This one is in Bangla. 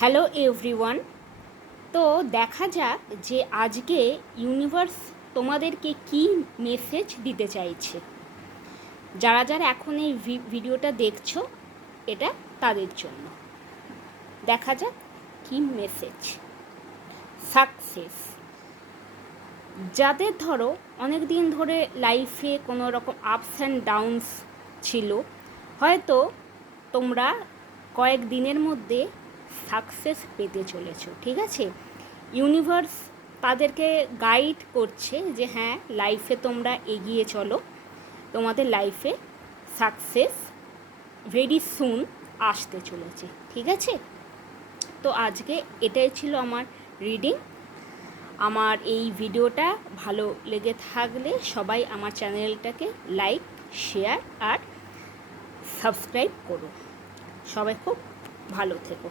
Hello everyone. তো দেখা যাক যে আজকে ইউনিভার্স তোমাদেরকে কি মেসেজ দিতে চাইছে। যারা যারা এখন এই ভিডিওটা দেখছো, এটা তাদের জন্য। দেখা যাক কি মেসেজ। সাকসেস। যাদের ধরো অনেক দিন ধরে লাইফে কোনো রকম আপস অ্যান্ড ডাউনস ছিল, হয়তো তোমরা কয়েক দিনের মধ্যে সাকসেস পেতে চলেছো। ঠিক আছে, ইউনিভার্স তাদেরকে গাইড করছে যে হ্যাঁ, লাইফে তোমরা এগিয়ে চলো, তোমাদের লাইফে সাকসেস ভেরি সুন আসতে চলেছে। ঠিক আছে, তো আজকে এটাই ছিল আমার রিডিং। আমার এই ভিডিওটা ভালো লেগে থাকলে সবাই আমার চ্যানেলটাকে লাইক, শেয়ার আর সাবস্ক্রাইব করো। সবাই খুব ভালো থেকো।